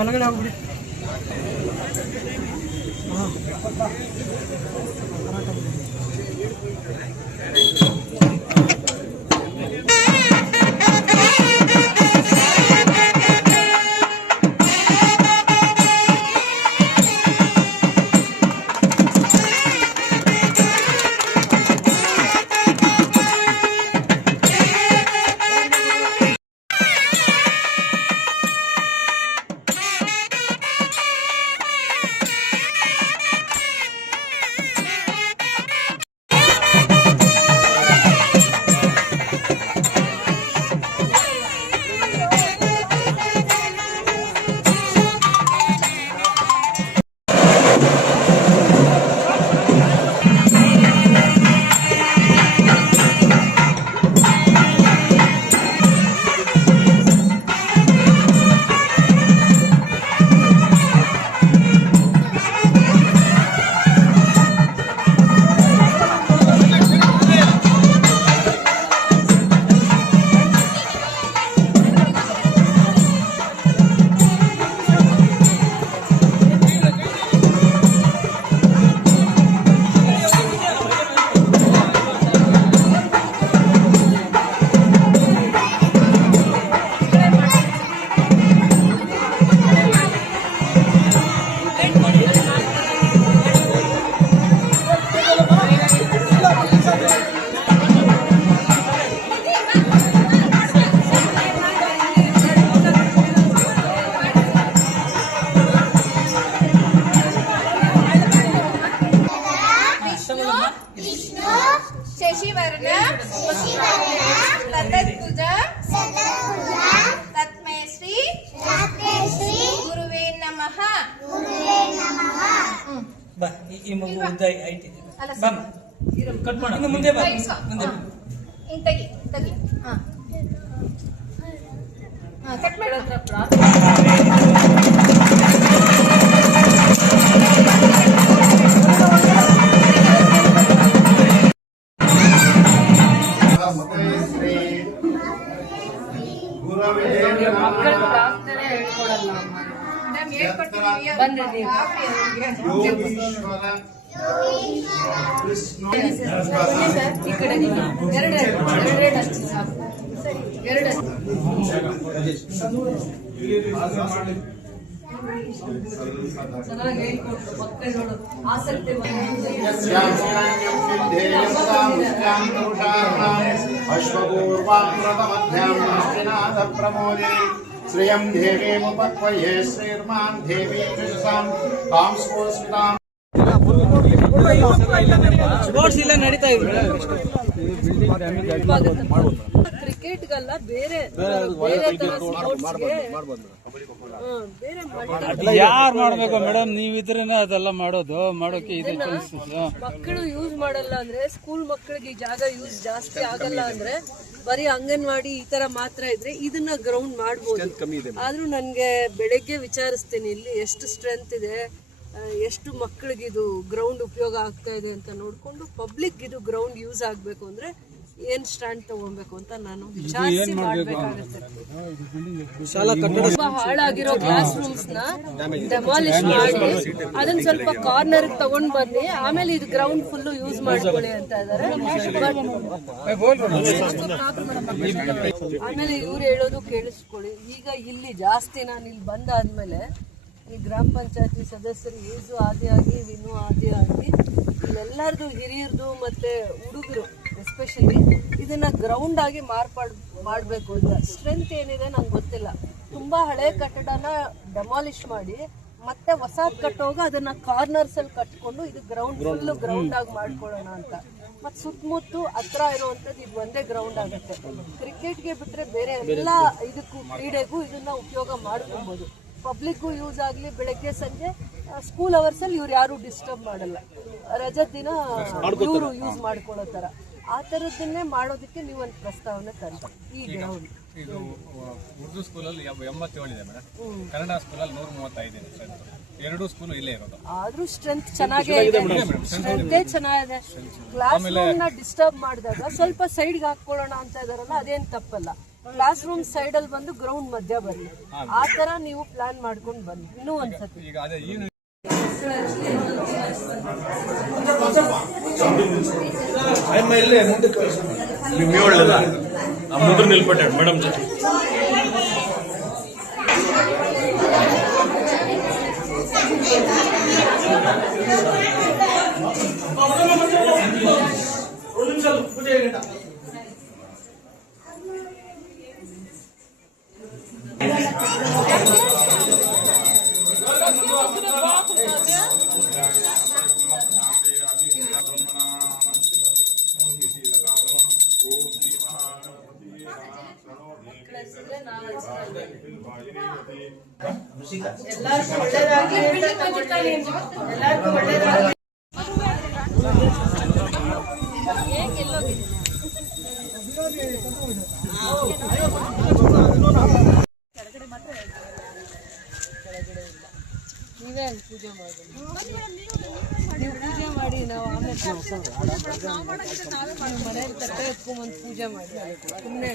ಒಳಗಡೆ ಹೋಗ್ಬಿಡಿ. शशिवर्ण तत्तुज तस्मै श्री गुरुवे नमः. ಈ ಮಗು ಉದ್ದ ಐತಿ ಕಟ್ ಮಾಡ ಮುಂದೆ ಬಾ ಮುಂದೆ ತೆಗಿ ತೆಗಿ ಕಟ್ ಮಾಡ. श्रियं देवीमुपक्वये श्रीर्मां देवी यशसां तां स्फोस्मितां ಸ್ಪೋರ್ಟ್ಸ್ ಇಲ್ಲ ನಡೀತಾ ಇದೆ. ಕ್ರಿಕೆಟ್ಗಲ್ಲ ಬೇರೆ ಯಾರು ಮಾಡ್ಬೇಕು ಮೇಡಮ್? ನೀವಿದ್ರೇನೆ ಅದೆಲ್ಲ ಮಾಡೋಕೆ ಇದೆ. ಮಕ್ಕಳು ಯೂಸ್ ಮಾಡಲ್ಲ ಅಂದ್ರೆ ಸ್ಕೂಲ್ ಮಕ್ಕಳಿಗೆ ಈ ಜಾಗ ಯೂಸ್ ಜಾಸ್ತಿ ಆಗಲ್ಲ ಅಂದ್ರೆ ಬರೀ ಅಂಗನವಾಡಿ ಈ ತರ ಮಾತ್ರ ಇದ್ರೆ ಇದನ್ನ ಗ್ರೌಂಡ್ ಮಾಡ್ಬೋದು. ಆದ್ರೂ ನನ್ಗೆ ಬೆಳಗ್ಗೆ ವಿಚಾರಿಸ್ತೇನೆ ಇಲ್ಲಿ ಎಷ್ಟು ಸ್ಟ್ರೆಂತ್ ಇದೆ, ಎಷ್ಟು ಮಕ್ಕಳಿಗೆ ಇದು ಗ್ರೌಂಡ್ ಉಪಯೋಗ ಆಗ್ತಾ ಇದೆ ಅಂತ ನೋಡ್ಕೊಂಡು ಪಬ್ಲಿಕ್ ಇದು ಗ್ರೌಂಡ್ ಯೂಸ್ ಆಗ್ಬೇಕು ಅಂದ್ರೆ ಏನ್ ಸ್ಟ್ಯಾಂಡ್ ತಗೊಳ್ಬೇಕು ಅಂತ ನಾನು ವಿಚಾರಿಸಿ ಮಾಡ್ಬೇಕಾಗುತ್ತೆ. ತುಂಬಾ ಹಾಳಾಗಿರೋ ಕ್ಲಾಸ್ ರೂಮ್ಸ್ ನ ಡೆಮಾಲಿಶ್ ಮಾಡಿ ಅದನ್ನ ಸ್ವಲ್ಪ ಕಾರ್ನರ್ ತಗೊಂಡ್ ಬನ್ನಿ, ಆಮೇಲೆ ಇದು ಗ್ರೌಂಡ್ ಫುಲ್ ಯೂಸ್ ಮಾಡ್ಕೊಳ್ಳಿ ಅಂತ ಇದಾರೆ. ಆಮೇಲೆ ಇವ್ರು ಹೇಳೋದು ಕೇಳಿಸ್ಕೊಳ್ಳಿ. ಈಗ ಇಲ್ಲಿ ಜಾಸ್ತಿ ನಾನು ಇಲ್ಲಿ ಬಂದಾದ್ಮೇಲೆ ಈ ಗ್ರಾಮ ಪಂಚಾಯತಿ ಸದಸ್ಯರು ಯೂಸು ಆದಿಯಾಗಿ ವಿನು ಆದಿಯಾಗಿ ಇಲ್ಲೆಲ್ಲರದು ಹಿರಿಯರದು ಮತ್ತೆ ಹುಡುಗರು ಎಸ್ಪೆಷಲಿ ಇದನ್ನ ಗ್ರೌಂಡ್ ಆಗಿ ಮಾಡಬೇಕು ಅಂತ. ಸ್ಟ್ರೆಂತ್ ಏನಿದೆ ನಂಗೆ ಗೊತ್ತಿಲ್ಲ. ತುಂಬಾ ಹಳೆ ಕಟ್ಟಡನ ಡೆಮಾಲಿಷ್ ಮಾಡಿ ಮತ್ತೆ ಹೊಸಾದ್ ಕಟ್ಟೋಗ ಅದನ್ನ ಕಾರ್ನರ್ಸ್ ಅಲ್ಲಿ ಕಟ್ಕೊಂಡು ಇದು ಗ್ರೌಂಡ್ ಫುಲ್ ಗ್ರೌಂಡ್ ಆಗಿ ಮಾಡ್ಕೊಳ್ಳೋಣ ಅಂತ. ಮತ್ತೆ ಸುತ್ತಮುತ್ತ ಹತ್ರ ಇರುವಂತದ್ದು ಇದು ಒಂದೇ ಗ್ರೌಂಡ್ ಆಗುತ್ತೆ. ಕ್ರಿಕೆಟ್ಗೆ ಬಿಟ್ರೆ ಬೇರೆ ಎಲ್ಲ ಇದಕ್ಕೂ ಕ್ರೀಡೆಗೂ ಇದನ್ನ ಉಪಯೋಗ ಮಾಡ್ಕೊಬಹುದು. ಪಬ್ಲಿಕ್ಗೂ ಯೂಸ್ ಆಗಲಿ, ಬೆಳಗ್ಗೆ ಸಂಜೆ ಸ್ಕೂಲ್ ಅವರ್ಸಲ್ಲಿ ಇವ್ರು ಯಾರು ಡಿಸ್ಟರ್ಬ್ ಮಾಡಲ್ಲ. ರಜದ ದಿನ ಇವರು ಯೂಸ್ ಮಾಡ್ಕೊಳ್ಳೋ ತರ ಆ ತರದನ್ನೇ ಮಾಡೋದಕ್ಕೆ ನೀವು ಒಂದು ಪ್ರಸ್ತಾವನೆ ತನ್ನಿ ಈ ಗ್ರೌಂಡ್. ಇದು ಉರ್ದು ಸ್ಕೂಲಲ್ಲಿ 87 ಇದೆ ಮೇಡಮ್, ಕನ್ನಡ ಸ್ಕೂಲಲ್ಲಿ 135 ಇದೆ ಸ್ಟ್ರೆಂತ್. ಎರಡು ಸ್ಕೂಲು ಇಲ್ಲೇ ಇರೋದು. ಆದ್ರೂ ಸ್ಟ್ರೆಂತ್ ಚೆನ್ನಾಗೇ ಇದೆ, ಸ್ಟ್ರೆಂತೇ ಚೆನ್ನಾಗಿದೆ. ಕ್ಲಾಸ್ ರೂಮ್ ನ ಡಿಸ್ಟರ್ಬ್ ಮಾಡಿದಾಗ ಸ್ವಲ್ಪ ಸೈಡ್ಗೆ ಹಾಕೊಳ್ಳೋಣ ಅಂತ ಇದಾರಲ್ಲ, ಅದೇನ್ ತಪ್ಪಲ್ಲ. ಕ್ಲಾಸ್ ರೂಮ್ ಸೈಡ್ ಅಲ್ಲಿ ಬಂದು ಗ್ರೌಂಡ್ ಮಧ್ಯ ಬರ್ಲಿ, ಆ ತರ ನೀವು ಪ್ಲಾನ್ ಮಾಡ್ಕೊಂಡು ಬನ್ನಿ. ಇನ್ನೂ ಒಂದ್ಸತಿ ಈಗ ಅದೇ ಈ ముందు నిలబెట్టాడు మేడం జೊತೆ ನೀವೇ ಪೂಜೆ ಮಾಡಿ, ನೀವು ಪೂಜೆ ಮಾಡಿ, ನಾವು ಆಮೇಲೆ ಮನೆಯಲ್ಲಿ ತಟ್ಟೆ ಎತ್ಕೊಂಡ್ಬಂದು ಪೂಜೆ ಮಾಡಿ ಸುಮ್ಮನೆ